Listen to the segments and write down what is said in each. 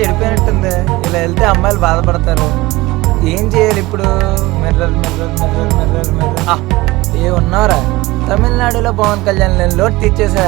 చెడిపోయినట్టుంది. ఇలా వెళ్తే అమ్మాయిలు బాధపడతారు. ఏం చేయాలి ఇప్పుడు? Mirror mirror mirror mirror mirror. ఏ ఉన్నారా? తమిళనాడులో పవన్ కళ్యాణ్ నేను లోటు తీర్చేసా.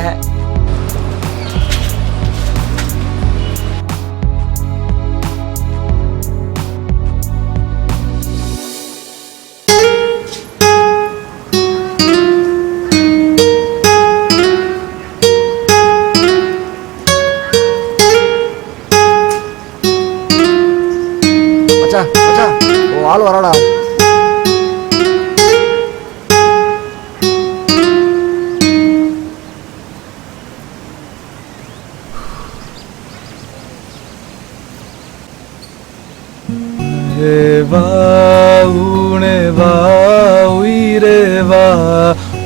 వాళ్ళు వరడా உயிரேவா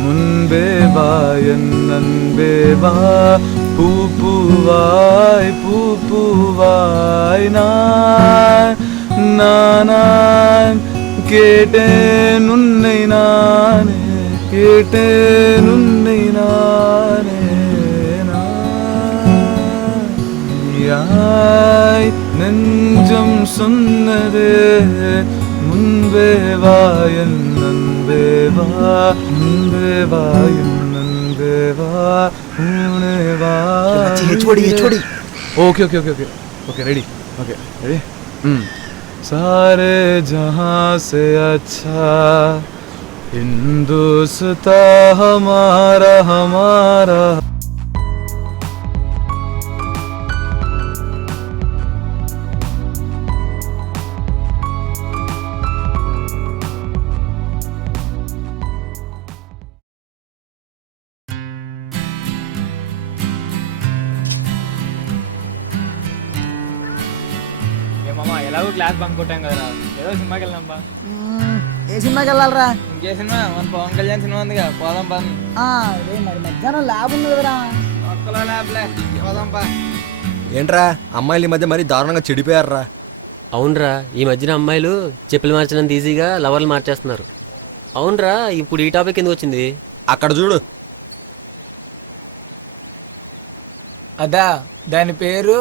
முன்பேவா என் அன்பேவா பூவாய் பூவாய் நான் கேட்டேன் உன்னை நானே கேட்டேன் உன்னை நானே யாய் நெஞ்சம் சொன்னதே முன்பேவா என் அன்பேவா முன்பேவா என் அன்பேவா முனேவா. Okay okay okay okay okay ready okay ready. सारे जहां से अच्छा हिंदुस्तां हमारा हमारा. ఎలాగో క్లాస్ బంక్ కొట్టాం కదరా, ఏదో సినిమాకి వెళ్దాం బా. ఏ సినిమాకి వెళ్ళాలరా? ఇంకే సినిమా? మన పవన్ కళ్యాణ్ సినిమా ఉందిగా, పోదాం పా. రే మరి మధ్యాహ్నం ల్యాబ్ ఉంది కదరా. ఒక్కలో ల్యాబ్లే, పోదాం పా. ఏంట్రా అమ్మాయిలు ఈ మధ్య మరీ దారుణంగా చెడిపోయారా? అవునరా, ఈ మధ్యన అమ్మాయిలు చెప్పులు మార్చినంత ఈజీగా లవర్లు మార్చేస్తున్నారు. అవునరా, ఇప్పుడు ఈ టాపిక్ ఎందుకు వచ్చింది? అక్కడ చూడు. అదా, దాని పేరు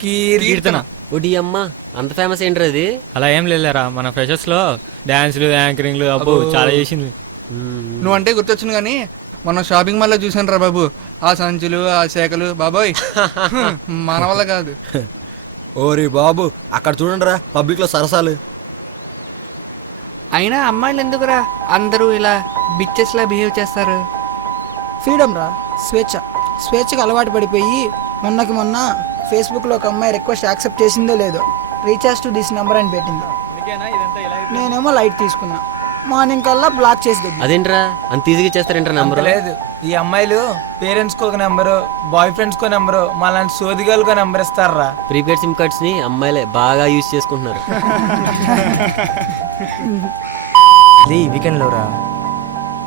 కీర్తన. ఒడి అమ్మ, అంత ఫేమస్ ఏంట్రా అది? అలా ఏం లేదురా, మన ఫ్రెషర్స్ లో డాన్సులు యాంకరింగ్లు అబ్బో చాలా చేసింది. నువ్వు అంటే గుర్తొచ్చింది కానీ మనం షాపింగ్ మాల్లో చూసాను రా బాబు, ఆ సంచులు ఆ శాఖలు బాబోయ్ మన వల్ల కాదు. ఓరి బాబు, అక్కడ చూడండి రా, పబ్లిక్ లో సరసాలు. అయినా అమ్మాయిలు ఎందుకురా అందరూ ఇలా బిచ్చెస్ లా బిహేవ్ చేస్తారు? ఫ్రీడమ్ రా, స్వేచ్ఛకు అలవాటు పడిపోయి మొన్న ఫేస్బుక్లో ఒక అమ్మాయి రిక్వెస్ట్ యాక్సెప్ట్ చేసిందో లేదో రీఛార్జ్ టు దిస్ నెంబర్ అని పెట్టింది. నేనేమో లైట్ తీసుకున్నా, మార్నింగ్ కల్లా బ్లాక్ చేసి దగ్గర. అదేంట్రా అంత ఈజీగా చేస్తారేంట్రా నెంబర్? లేదు, ఈ అమ్మాయిలు పేరెంట్స్ కు ఒక నెంబరు, బాయ్ ఫ్రెండ్స్ కో నెంబరు, మాలాంటి సోదిగాలకు నెంబర్ ఇస్తారా. ప్రీపెయిడ్ సిమ్ కార్డ్స్ ని అమ్మాయిలే బాగా యూజ్ చేసుకుంటున్నారు. Weekend LoRa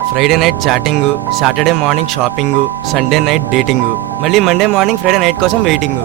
Friday night chatting, Saturday morning shopping, Sunday night dating, మళ్ళీ మండే మార్నింగ్ ఫ్రైడే నైట్ కోసం వెయిటింగ్.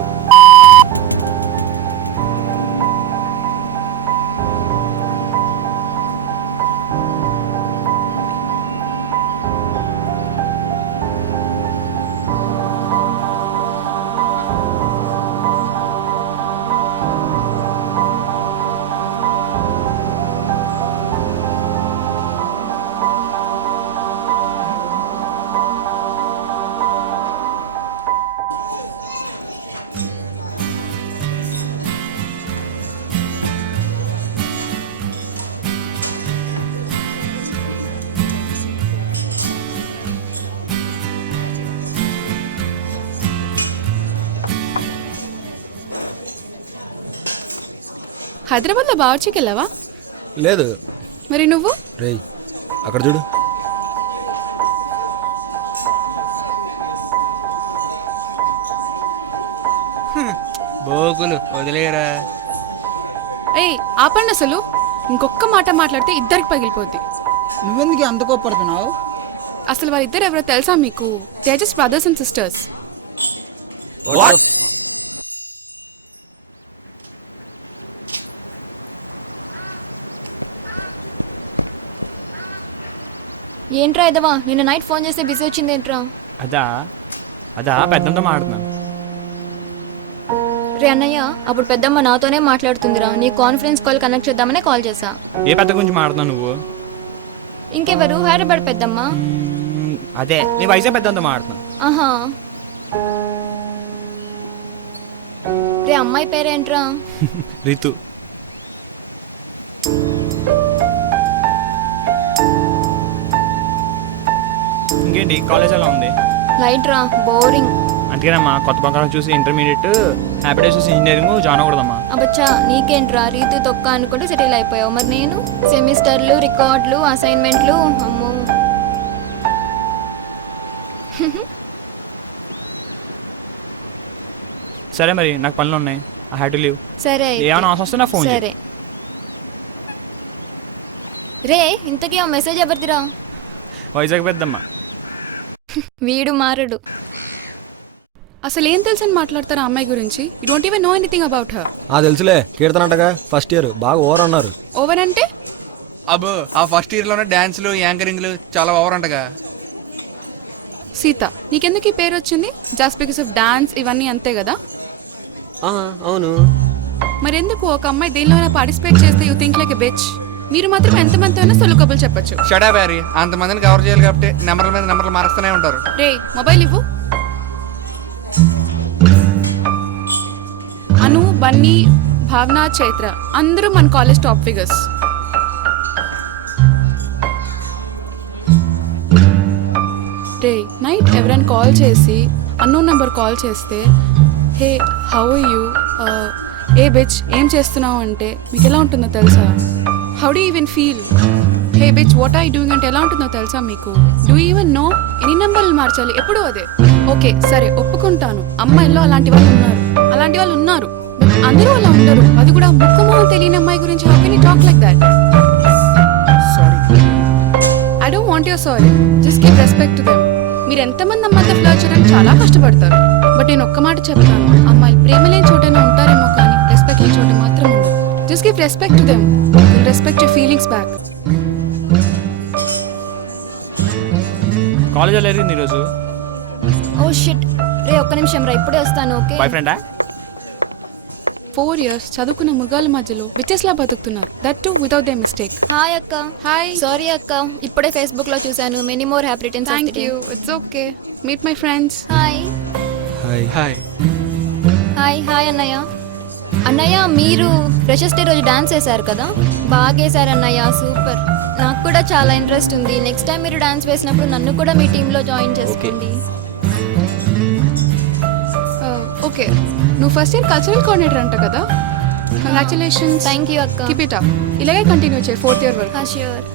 హైదరాబాద్లో బావర్చీకి వెళ్ళావా? లేదు. మరి నువ్వు? రేయ్ అక్కడ చూడు. బోకులు వదిలేరా. ఏయ్ ఆపండి, అసలు ఇంకొక్క మాట మాట్లాడితే ఇద్దరికి పగిలిపోద్ది. నువ్వెందుకు అంత కోపడుతున్నావు? అసలు వాళ్ళిద్దరు ఎవరో తెలుసా మీకు? They are just brothers and sisters. ఏంట్రా ఇదవా, నిన్న నైట్ ఫోన్ చేస్తే బిజీ వచ్చింది ఏంట్రా? అదా పెద్దంతో మాట్లాడుతున్నాను. రే అన్నయ్య అప్పుడు పెద్దమ్మ నాతోనే మాట్లాడుతుందిరా నీ కాన్ఫరెన్స్ కాల్ కనెక్ట్ చేద్దామనే కాల్ చేసా. ఏ పెద్ద గురించి మాట్లాడుతున్నావు నువ్వు? ఇంకెవరు? హైదరాబాద్ పెద్దమ్మ. అదే నీ వయసే పెద్దంతో మాట్లాడుతున్నావు. ఆహా. రే అమ్మాయి పేరేంట్రా? రితు. ఇంకేంటి కాలేజ్ ఎలా ఉంది? లైట్ రా, బోరింగ్. అందుకేనమ్మా కొత్త బంగారం చూసి ఇంటర్మీడియట్, హ్యాపీ చూసి ఇంజనీరింగ్ జాయిన్ అవ్వకూడదమ్మా. అబ్బచ్చా నీకేంట్రా రీతు తొక్క అనుకుంటూ సెటిల్ అయిపోయావు. మరి నేను సెమిస్టర్లు, రికార్డులు, అసైన్మెంట్లు, అమ్మో. సరే మరి నాకు పనులు ఉన్నాయి. I have to leave. సరే అయితే. ఏమైనా అవసరం వస్తే నా ఫోన్ చేయి. సరే రే, ఇంతకీ ఆ మెసేజ్ ఎవరిదిరా? వైజాగ్ పెద్దమ్మా. వీడు మారడు. అసలు ఏం తెలుసని మాట్లాడతారా అమ్మాయి గురించి? You don't even know anything about her. తెలుసులే, కీర్తనంటగా ఫస్ట్ ఇయర్ బాగా ఓవర్ అన్నారు. ఓవర్ అంటే? అబ్బో ఆ ఫస్ట్ ఇయర్ లోనే డాన్సులు, యాంకరింగ్లు చాలా ఓవర్ అంటగా. సీత, నీకెందుకు ఈ పేరు వచ్చింది? జస్ట్ బికాస్ ఆఫ్ డాన్స్ ఇవన్నీ అంతే కదా? అవును. మరెందుకు ఒక అమ్మాయి దేనిలోనే పార్టిసిపేట్ చేస్తే you think like a bitch? మీరు మాత్రం ఎంతమంది అయినా సొల్లు కబులు చెప్పచ్చు. షడా బ్యారీ, అంతమందిని కవర్ చేయాలి కాబట్టి నెంబర్ల మీద నెంబర్లు మారుస్తూనే ఉంటారు. రే మొబైల్ ఇవ్వు. అను, బన్నీ, భావన, చైత్ర అందరూ మన కాలేజ్ టాప్ ఫిగర్స్. రే నైట్ ఎవరైనా కాల్ చేసి అన్నోన్ నెంబర్ కాల్ చేస్తే hey how are you, a bitch ఏం చేస్తున్నావు అంటే మీకు ఎలా ఉంటుందో తెలుసా? How do even feel? Hey bitch what are you doing అంటే ఎలా ఉంటుందో తెలుసా మీకు? Do even know? ఎన్ని నెంబర్లు మార్చాలి? ఎప్పుడు అదే. ఓకే సరే ఒప్పుకుంటాను, అమ్మాయిల్లో అలాంటి వాళ్ళు ఉన్నారు. But అందరూ అలా ఉండరు. అది కూడా ముక్కుమోహం తెలియని అమ్మాయి గురించి how can you talk like that? I don't want your sorry, just give respect to them. మీరు ఎంతమంది అమ్మాయితో ఫ్లర్ట్ చేయడానికి చాలా కష్టపడతారు. బట్ నేను ఒక్క మాట చెప్తాను, అమ్మాయిలు ప్రేమ లేని చోటనే ఉంటారేమో కానీ రెస్పెక్ట్ లేని చోట మాత్రం ఉండదు. Just give respect to them, will respect your feelings back. College ఎలా జరిగింది ఈరోజు? Oh shit. రే ఒక్క నిమిషం రా, ఇప్పుడే వస్తాను. ఓకే. బాయ్ ఫ్రెండా? 4 years చదువుకున్న మృగాల మధ్యలో బిచెస్ లా బతుకుతున్నారు. That to without they mistake. Hi అక్క. హాయ్. సారీ అక్క, ఇప్పుడే ఫేస్బుక్ లో చూసాను. Many more happy returns of the thank day. You. It's okay. Meet my friends. Hi. Hi. Hi. Hi hi అన్నయ్య. అన్నయ్య మీరు ఫ్రెషర్స్ డే రోజు డాన్స్ వేశారు కదా? బాగా వేశారు అన్నయ్య, సూపర్. నాకు కూడా చాలా ఇంట్రెస్ట్ ఉంది. నెక్స్ట్ టైం మీరు డాన్స్ వేసినప్పుడు నన్ను కూడా మీ టీంలో జాయిన్ చేసుకోండి. ఓకే, నువ్వు ఫస్ట్ ఇయర్ కల్చరల్ కోఆర్డినేటర్ అంట కదా? కంగ్రాచులేషన్స్. థ్యాంక్ యూ అక్క. Keep it up. ఇలాగే కంటిన్యూ చేయి 4th year వరకు. ష్యూర్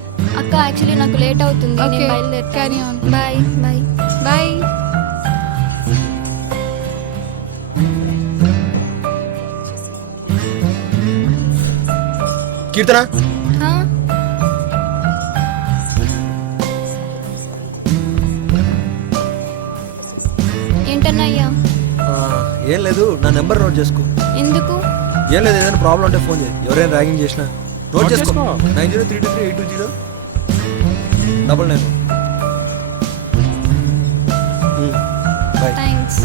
అక్క. యాక్చువల్లీ నాకు లేట్ అవుతుంది, నేను Okay, బయలుదేరుతాను. carry on. Bye bye bye. Keerthana, హా? ఏంటన్నయ్యా? ఏం లేదు, నా నెంబర్ నోట్ చేసుకో. ఎందుకు? ఏం లేదు, ఏదైనా ప్రాబ్లం ఉంటే ఫోన్ చేయి. ఎవరైనా ర్యాగింగ్ చేసినా నోట్ చేసుకో. చేసుకో. 9032382099. బాయ్. థ్యాంక్స్.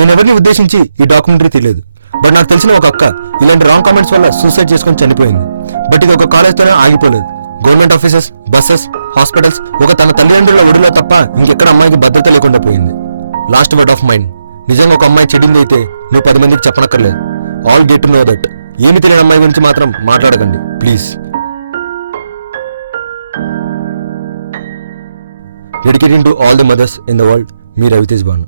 నేను ఎవరిని ఉద్దేశించి ఈ డాక్యుమెంటరీ తీయలేదు. బట్ నాకు తెలిసిన ఒక అక్క ఇలాంటి రాంగ్ కామెంట్స్ వల్ల సూసైడ్ చేసుకొని చనిపోయింది. బట్ ఇది ఒక కాలేజ్తోనే ఆగిపోలేదు. గవర్నమెంట్ ఆఫీసెస్, బస్సెస్, హాస్పిటల్స్, ఒక తన తల్లిదండ్రుల ఒడిలో తప్ప ఇంకెక్కడ అమ్మాయికి భద్రత లేకుండా పోయింది. లాస్ట్ వర్డ్ ఆఫ్ మైండ్, నిజంగా ఒక అమ్మాయి చెడింది అయితే నువ్వు 10 మందికి చెప్పనక్కర్లేదు. All get to know that. ఏమి తెలియని అమ్మాయి గురించి మాత్రం మాట్లాడకండి please. Dedicating to all the mothers in the world, మీ రవితేజ్ బాను.